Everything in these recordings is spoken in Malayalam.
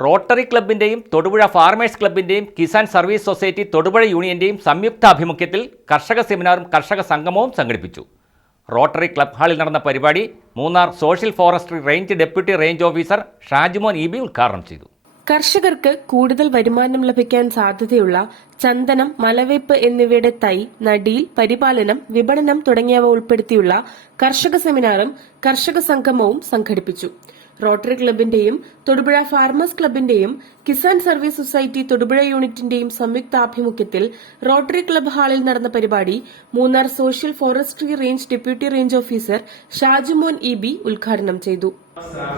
റോട്ടറി ക്ലബിൻ്റെയും തൊടുപുഴ ഫാർമേഴ്സ് ക്ലബിൻ്റെയും കിസാൻ സർവീസ് സൊസൈറ്റി തൊടുപുഴ യൂണിയൻ്റെയും സംയുക്താഭിമുഖ്യത്തിൽ കർഷക സെമിനാറും കർഷക സംഗമവും സംഘടിപ്പിച്ചു. റോട്ടറി ക്ലബ് ഹാളിൽ നടന്ന പരിപാടി Munnar social forestry range deputy range officer Shajimon EB ഉദ്ഘാടനം ചെയ്തു. കർഷകർക്ക് കൂടുതൽ വരുമാനം ലഭിക്കാൻ സാധ്യതയുള്ള ചന്ദനം, മലവേപ്പ് എന്നിവയുടെ തൈ, നടീൽ, പരിപാലനം, വിപണനം തുടങ്ങിയവ ഉൾപ്പെടുത്തിയുള്ള കർഷക സെമിനാറും കർഷക സംഗമവും സംഘടിപ്പിച്ചു. റോട്ടറി ക്ലബിന്റെയും തൊടുപുഴ ഫാർമേഴ്സ് ക്ലബിന്റെയും കിസാൻ സർവീസ് സൊസൈറ്റി തൊടുപുഴ യൂണിറ്റിന്റെയും സംയുക്താഭിമുഖ്യത്തിൽ റോട്ടറി ക്ലബ് ഹാളിൽ നടന്ന പരിപാടി Munnar social forestry range deputy range officer Shajimon EB ഉദ്ഘാടനം ചെയ്തു.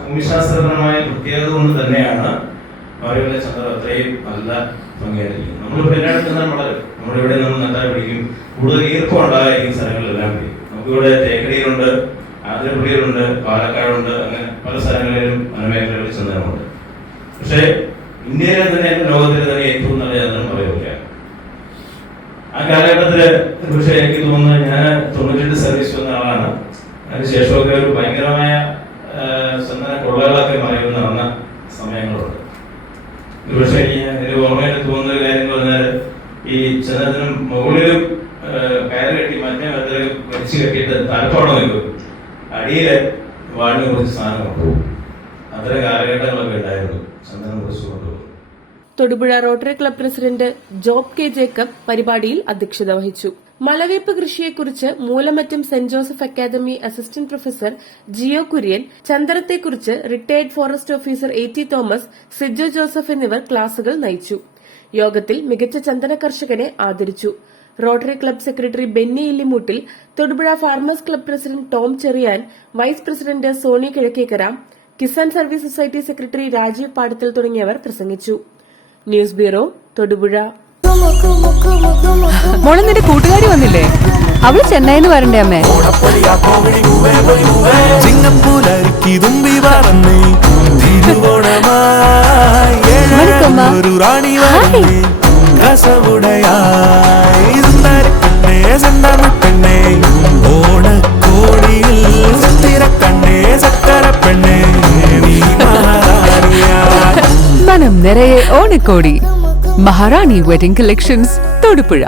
ഭൂമിശാസ്ത്രപരമായ പ്രത്യേകത കൊണ്ട് തന്നെയാണ് അവരുടെ ചന്ദ്രൻ അത്രയും നല്ല ഭംഗിയായിരിക്കും. നമ്മളിപ്പോൾ എല്ലായിടത്തും വളരും. നമ്മളിവിടെ നമ്മൾ നട്ടാൽ പിടിക്കും. കൂടുതൽ ഈർപ്പം ഉണ്ടായിരിക്കും സ്ഥലങ്ങളിലെല്ലാം പിടിക്കും. നമുക്കിവിടെ തേക്കടിയിലുണ്ട്, ആതിരപ്പള്ളിയിലുണ്ട്, പാലക്കാടുണ്ട്, അങ്ങനെ പല സ്ഥലങ്ങളിലും വനമേഖലകളിൽ ചന്ദനമുണ്ട്. പക്ഷേ ഇന്ത്യയിലെ തന്നെ ലോകത്തിലെ തന്നെ ഏറ്റവും നല്ല ചന്ദനം പറയൂല. ആ കാലഘട്ടത്തില് പക്ഷേ എനിക്ക് തോന്നുന്നത് ഞാൻ 98 സർവീസ് വന്ന ആളാണ്. അതിനുശേഷമൊക്കെ ഒരു ഭയങ്കരമായ ചന്ദന കൊള്ളകളൊക്കെ മറയുന്ന വന്ന സമയങ്ങളുണ്ട്. പക്ഷേ എനിക്ക് ഓർമ്മയിൽ തോന്നുന്ന ഒരു കാര്യം പറഞ്ഞാൽ ഈ ചന്ദനത്തിന് മുകളിലും കയറ് കെട്ടി മറ്റേ മരത്തിൽ വലിച്ചു കെട്ടിയിട്ട് തലത്തോളം നിൽക്കും, അടിയില് വാടിനെ കുറിച്ച് സാധനം കൊണ്ടുപോകും. അത്തരം കാലഘട്ടങ്ങളൊക്കെ ഉണ്ടായിരുന്നു ചന്ദനം കുറിച്ച് കൊണ്ടുപോകും. Thodupuzha rotary club president Job K Jacob പരിപാടിയിൽ അധ്യക്ഷത വഹിച്ചു. മലവേപ്പ് കൃഷിയെക്കുറിച്ച് Moolamattom saint Joseph academy assistant professor Jio Kurian, ചന്ദനത്തെക്കുറിച്ച് retired forest officer AT Thomas, Sijo Joseph എന്നിവർ ക്ലാസുകൾ നയിച്ചു. യോഗത്തിൽ മികച്ച ചന്ദന കർഷകനെ ആദരിച്ചു. Rotary club secretary Benny Illimoottil, Thodupuzha farmers club president Tom Cherian, vice president Sony Kizhakkekara, Kisan service society secretary Rajeev Padathil തുടങ്ങിയവർ പ്രസംഗിച്ചു. News bureau, Thodupuzha. മോളെ, നിന്റെ കൂട്ടുകാരി വന്നില്ലേ? അവള് ചെന്നൈന്ന് വരണ്ടേ അമ്മേ? മനം നിറയെ ഓണക്കോടി. മഹാറാണി വെഡിംഗ് കളക്ഷൻസ്, തൊടുപുഴ.